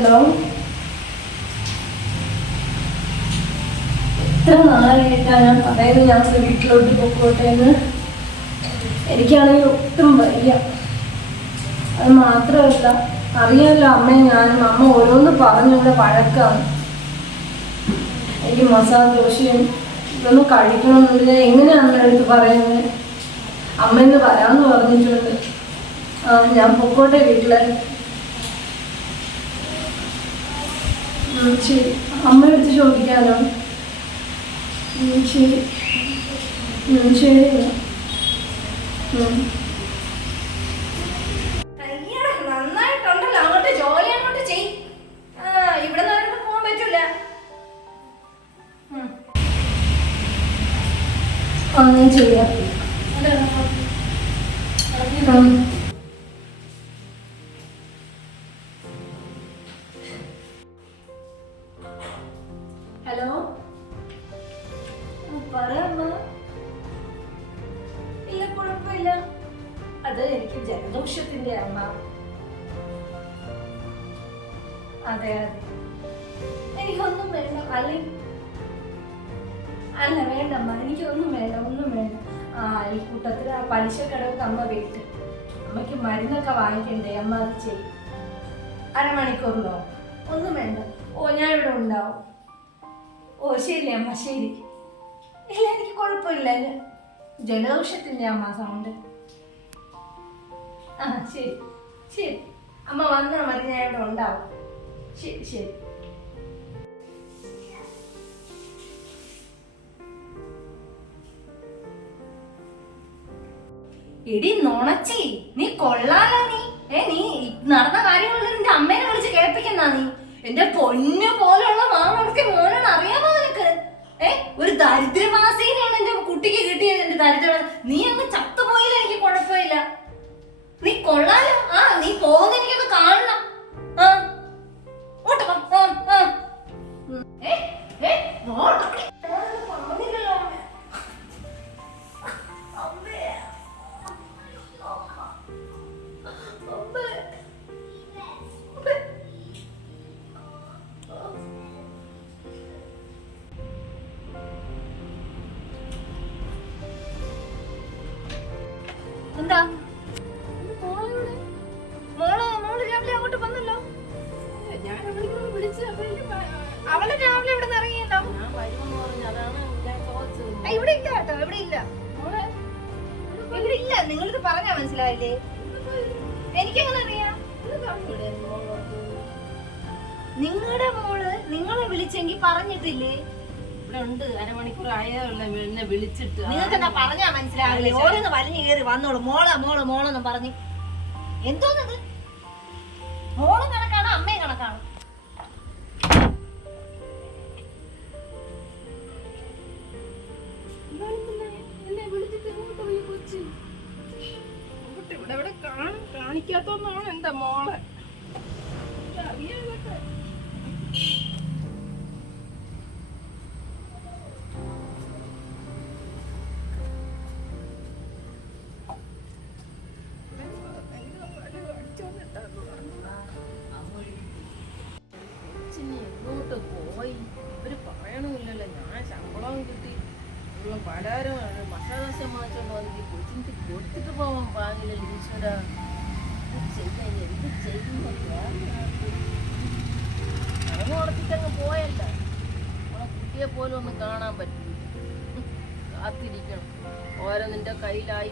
Hello. എത്ര നാളായിട്ടാണ് ഞാൻ പറയുന്നത് ഞാൻ വീട്ടിലോട്ട് പോയിക്കോട്ടെ എന്ന്. എനിക്കാണെങ്കിൽ ഒട്ടും വയ്യ. അത് മാത്രമല്ല അറിയാമല്ലോ അമ്മയും ഞാനും അമ്മ ഓരോന്ന് പറഞ്ഞു ഇവിടെ വഴക്കാണ്. എനിക്ക് മസാല ദോശയും ഇതൊന്നും കഴിക്കണമെന്നില്ല. എങ്ങനെയാണ് അമ്മയുടെ അടുത്ത് പറയുന്നത്? അമ്മ ഇന്ന് വരാമെന്ന് പറഞ്ഞിട്ടുണ്ട്. ആ ഞാൻ പൊക്കോട്ടെ വീട്ടിലെ. ശരി അമ്മ അടുത്ത് ചോദിക്കാനോ ഉം, ശരി ശരി. നന്നായിട്ടുണ്ടല്ലോ. അങ്ങോട്ട് ജോലി അങ്ങോട്ട് ചെയ്. ഇവിടെ നിന്ന് പോകാൻ പറ്റൂല. ഞാൻ ചെയ്യാം. കുഴപ്പമില്ല. അത് എനിക്ക് ജലദോഷത്തിന്റെ അമ്മ. അതെ അതെ. എനിക്കൊന്നും വേണ്ട അല്ലെ? അല്ല വേണ്ടമ്മ എനിക്കൊന്നും വേണ്ട ഒന്നും വേണ്ട. ആ ഈ കൂട്ടത്തിൽ ആ പലിശക്കടവൊക്കെ അമ്മ വീട്ട്. അമ്മയ്ക്ക് മരുന്നൊക്കെ വാങ്ങിക്കണ്ടേ? അമ്മ അത് ചെയ്യും. അരമണിക്കൂറിലോ? ഒന്നും വേണ്ട. ഓ ഞാൻ ഇവിടെ ഉണ്ടാവും. ഓ ശരി അമ്മ ശരി. ഇല്ല എനിക്ക് കുഴപ്പമില്ല. ജലദോഷത്തിന്റെ അമ്മ സൗണ്ട് ആ ശരി ശരി. അമ്മ വന്നാൽ മതി ഞാൻ ഇവിടെ ഉണ്ടാവും. ശരി ശരി. എടി നുണച്ചി നീ കൊള്ളാലോ നീ. ഏ നീ നടന്ന കാര്യങ്ങളിൽ നിന്റെ അമ്മേനെ വിളിച്ച് കേൾപ്പിക്കുന്ന നീ. എന്റെ പൊന്നു പോലുള്ള മാമർത്തി മോനാണ് അറിയാമോ നിനക്ക്? ഏ ഒരു എന്റെ കുട്ടിക്ക് കിട്ടിയത് എന്റെ ദരിദ്ര നീ അങ്ങ് ചത്തുപോയില്ല എനിക്ക് കുഴപ്പമില്ല. നീ കൊള്ളാലോ. ആ നീ പോകുന്ന എനിക്കൊന്ന് കാണണം. ആ. ഉം. ഏ, ഏ, ഇങ്ങോട്ട് പ- അവൾ രാവിലെ ഇവിടെ ഇറങ്ങിയല്ലോ. ഇവിടെ ഇല്ല കേട്ടോ ഇവിടെ ഇല്ല. ഇവിടെ ഇല്ല നിങ്ങളിത് പറഞ്ഞാ മനസ്സിലായില്ലേ എനിക്കെങ്ങനെ അറിയാം. നിങ്ങളുടെ മോൾ നിങ്ങളെ വിളിച്ചെങ്കിൽ പറഞ്ഞിട്ടില്ലേ? ഇവിടെ ഉണ്ട് അരമണിക്കൂർ ഉള്ളൂ എന്നെ വിളിച്ചിട്ട്. നിങ്ങൾക്ക് എന്താ പറഞ്ഞാ മനസ്സിലാവില്ലേ? ഓരോന്ന് വലിഞ്ഞു കയറി വന്നോളൂ. മോളെ മോൾ മോളെന്ന് പറഞ്ഞു. എന്തോന്നത്? മോളും കണക്കാണ് അമ്മയും കണക്കാണ്? കാണിക്കാത്തോന്നാണ് എന്റെ മോളെ. അറിയാതൊക്കെ പോവാൻ ഈശ്വര ചെയ്യാൻ എന്ത് അത് ഉറപ്പിച്ചങ്ങ് പോയല്ല. നമ്മളെ കുട്ടിയെ പോലും ഒന്ന് കാണാൻ പറ്റില്ല. കാത്തിരിക്കണം. ഓരോ നിന്റെ കയ്യിലായി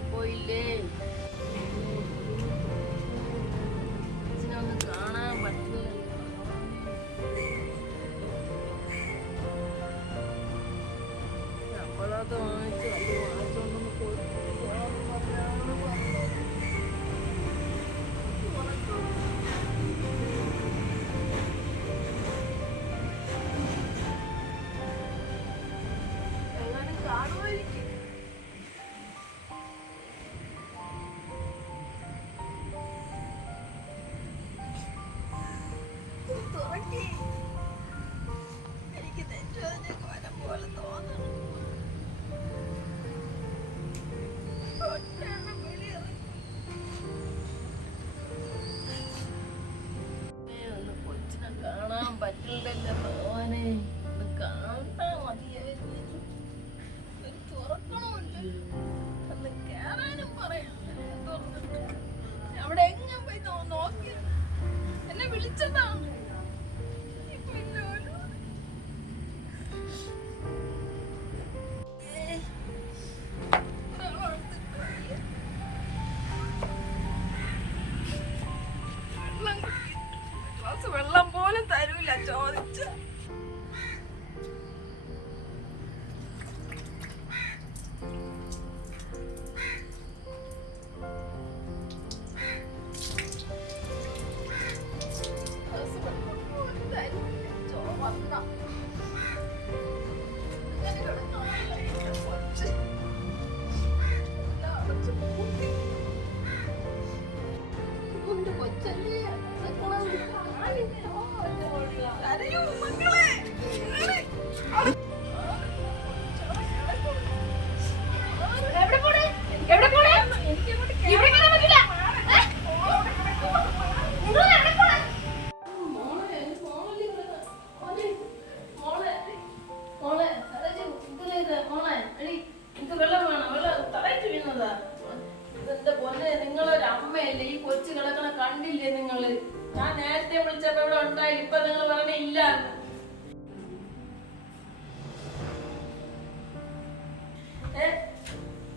ഞാൻ നേരത്തെ വിളിച്ചപ്പോ ഉണ്ടായി ഇപ്പൊ നിങ്ങൾ പറഞ്ഞ ഇല്ല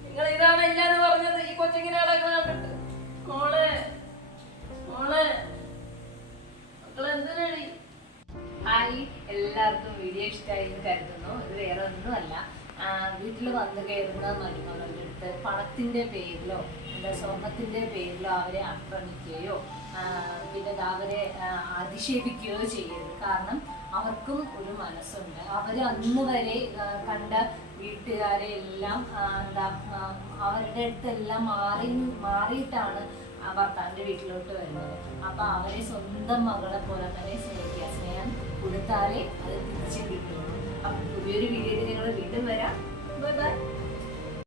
നിങ്ങൾ ഇതാണ് ഇല്ലാന്ന് പറഞ്ഞത്. ഈ കൊച്ചിങ്ങനെ കണ്ടിട്ട്. മോളെ മോളെ മക്കളെ എന്തിനാടി? ഹായ് എല്ലാവർക്കും വീഡിയോ ഇഷ്ടമായി എന്ന് കരുതുന്നു. ഇത് വേറെ ഒന്നുമല്ല വീട്ടിൽ വന്നു കയറുന്ന മരുമകളുടെ അടുത്ത് പണത്തിന്റെ പേരിലോ എന്താ സ്വർണത്തിന്റെ പേരിൽ അവരെ ആക്രമിക്കുകയോ പിന്നെ അവരെ അധിക്ഷേപിക്കുകയോ ചെയ്യരുത്. കാരണം അവർക്കും ഒരു മനസ്സുണ്ട്. അവർ അന്ന് വരെ കണ്ട വീട്ടുകാരെ എല്ലാം എന്താ അവരുടെ അടുത്തെല്ലാം മാറി മാറിയിട്ടാണ് ഭർത്താവിന്റെ വീട്ടിലോട്ട് വരുന്നത്. അപ്പൊ അവരെ സ്വന്തം മകളെ പോലെ തന്നെ സ്നേഹിക്കുക. സ്നേഹം കൊടുത്താലേ അത് തിരിച്ചു കിട്ടുള്ളൂ. അപ്പൊ പുതിയൊരു വീഡിയോയിൽ നിങ്ങൾ വീണ്ടും വരാം. Bye bye.